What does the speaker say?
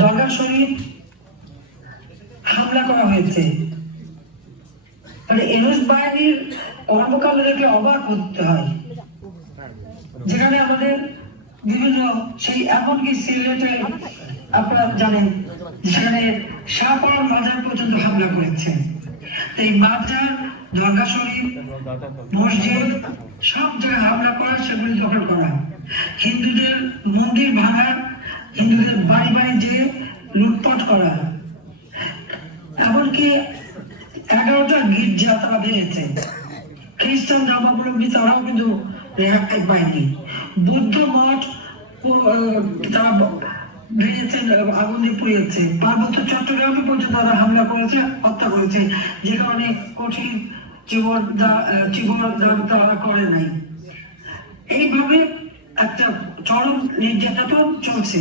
দরগা শরীফ হামলা করা হয়েছে। এনএস বাহিনীর কর্মকাণ্ড দেখলে অবাক হতে হয়, যেখানে আমাদের বিভিন্ন সেই এমনকি সিলেটে আপনারা জানেন সেখানে শাহপরান মাজার পর্যন্ত হামলা করেছে। এই মাজার, দরগা শরীফ, মসজিদ সব জায়গায় হামলা করা, সেগুলি দখল করা, হিন্দুদের মন্দির ভাঙা, হিন্দুদের বাড়ি বাড়ি যেয়ে লুটপাট করা, এমনকি 11টা গির্জা তারা ভেঙেছে। খ্রিস্টান ধর্মাবলম্বী তারাও কিন্তু রেহাই পায়নি। বুদ্ধ মঠ তারা ভেঙেছে, আগুন দিয়ে পুড়িয়েছে। পার্বত্য চট্টগ্রামে পর্যন্ত তারা হামলা করেছে, হত্যা করেছে, যে কারণে কঠিন জীবন তারা করে নাই। এইভাবে একটা চরম নির্যাতন চলছে।